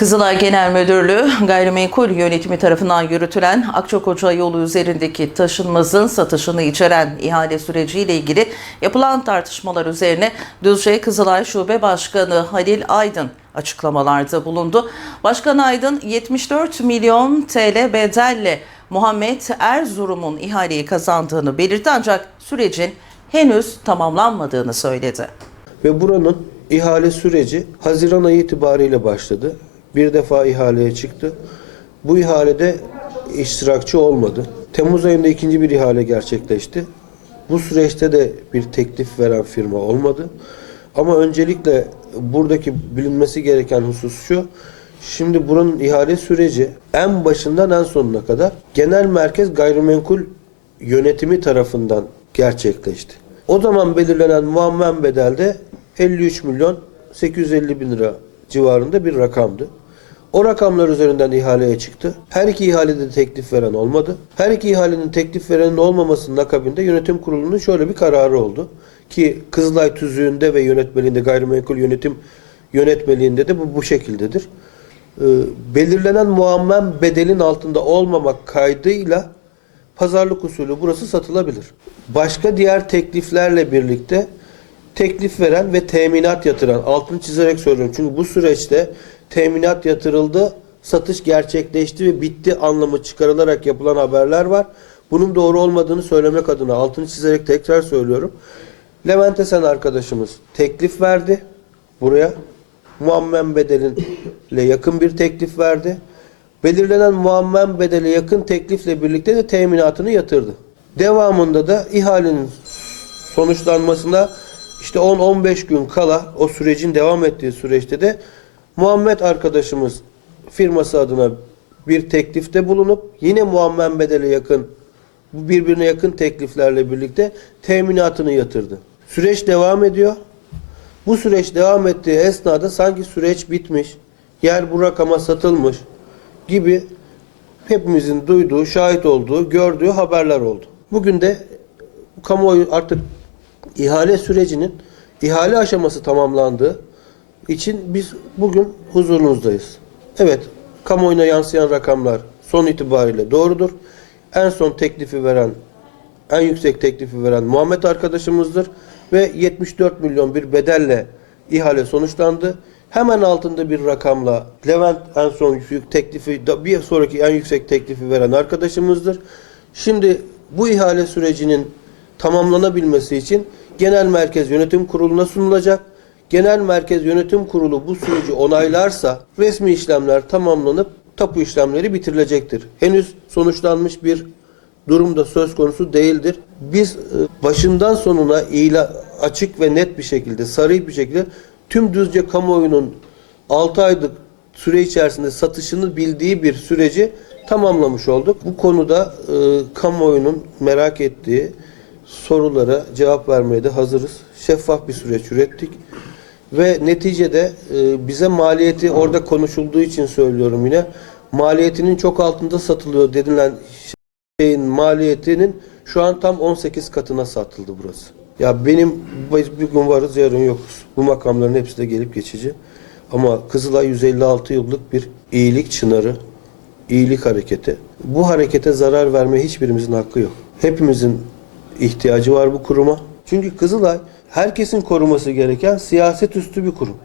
Kızılay Genel Müdürlüğü gayrimenkul yönetimi tarafından yürütülen Akçakoca yolu üzerindeki taşınmazın satışını içeren ihale süreciyle ilgili yapılan tartışmalar üzerine Düzce Kızılay Şube Başkanı Halil Aydın açıklamalarda bulundu. Başkan Aydın 74 milyon TL bedelle Muhammed Erzurum'un ihaleyi kazandığını belirtti ancak sürecin henüz tamamlanmadığını söyledi. Ve buranın ihale süreci Haziran ayı itibariyle başladı. Bir defa ihaleye çıktı. Bu ihalede iştirakçı olmadı. Temmuz ayında ikinci bir ihale gerçekleşti. Bu süreçte de bir teklif veren firma olmadı. Ama öncelikle buradaki bilinmesi gereken husus şu. Şimdi buranın ihale süreci en başından en sonuna kadar genel merkez gayrimenkul yönetimi tarafından gerçekleşti. O zaman belirlenen muammen bedelde 53 milyon 850 bin lira civarında bir rakamdı. O rakamlar üzerinden ihaleye çıktı. Her iki ihalede teklif veren olmadı. Her iki ihalenin teklif verenin olmamasının akabinde yönetim kurulunun şöyle bir kararı oldu. Ki Kızılay tüzüğünde ve yönetmeliğinde gayrimenkul yönetim yönetmeliğinde de bu bu şekildedir. Ee, belirlenen muammen bedelin altında olmamak kaydıyla pazarlık usulü burası satılabilir. Başka diğer tekliflerle birlikte teklif veren ve teminat yatıran altını çizerek söylüyorum. Çünkü bu süreçte teminat yatırıldı, satış gerçekleşti ve bitti anlamı çıkarılarak yapılan haberler var. Bunun doğru olmadığını söylemek adına altını çizerek tekrar söylüyorum. Levent Esen arkadaşımız teklif verdi buraya. Muammen bedelinle yakın bir teklif verdi. Belirlenen muammen bedele yakın teklifle birlikte de teminatını yatırdı. Devamında da ihalenin sonuçlanmasına işte 10-15 gün kala o sürecin devam ettiği süreçte de Muhammed arkadaşımız firması adına bir teklifte bulunup yine muammen bedele yakın birbirine yakın tekliflerle birlikte teminatını yatırdı. Süreç devam ediyor. Bu süreç devam ettiği esnada sanki süreç bitmiş, yer bu rakama satılmış gibi hepimizin duyduğu, şahit olduğu, gördüğü haberler oldu. Bugün de kamuoyu artık ihale sürecinin ihale aşaması tamamlandığı için biz bugün huzurunuzdayız. Evet, kamuoyuna yansıyan rakamlar son itibariyle doğrudur. En son teklifi veren, en yüksek teklifi veren Muhammed arkadaşımızdır ve 74 milyon bir bedelle ihale sonuçlandı. Hemen altında bir rakamla Levent en son yüksek teklifi bir sonraki en yüksek teklifi veren arkadaşımızdır. Şimdi bu ihale sürecinin tamamlanabilmesi için Genel Merkez Yönetim Kurulu'na sunulacak. Genel Merkez Yönetim Kurulu bu süreci onaylarsa resmi işlemler tamamlanıp tapu işlemleri bitirilecektir. Henüz sonuçlanmış bir durumda söz konusu değildir. Biz e, başından sonuna ila açık ve net bir şekilde, sarı bir şekilde tüm Düzce kamuoyunun 6 aylık süre içerisinde satışını bildiği bir süreci tamamlamış olduk. Bu konuda e, kamuoyunun merak ettiği sorulara cevap vermeye de hazırız. Şeffaf bir süreç ürettik. Ve neticede e, bize maliyeti orada konuşulduğu için söylüyorum yine maliyetinin çok altında satılıyor denilen şeyin maliyetinin şu an tam 18 katına satıldı burası. Ya benim bir gün varız yarın yokuz. Bu makamların hepsi de gelip geçici. Ama Kızılay 156 yıllık bir iyilik çınarı, iyilik hareketi. Bu harekete zarar vermeye hiçbirimizin hakkı yok. Hepimizin ihtiyacı var bu kuruma. Çünkü Kızılay herkesin koruması gereken siyaset üstü bir kurum.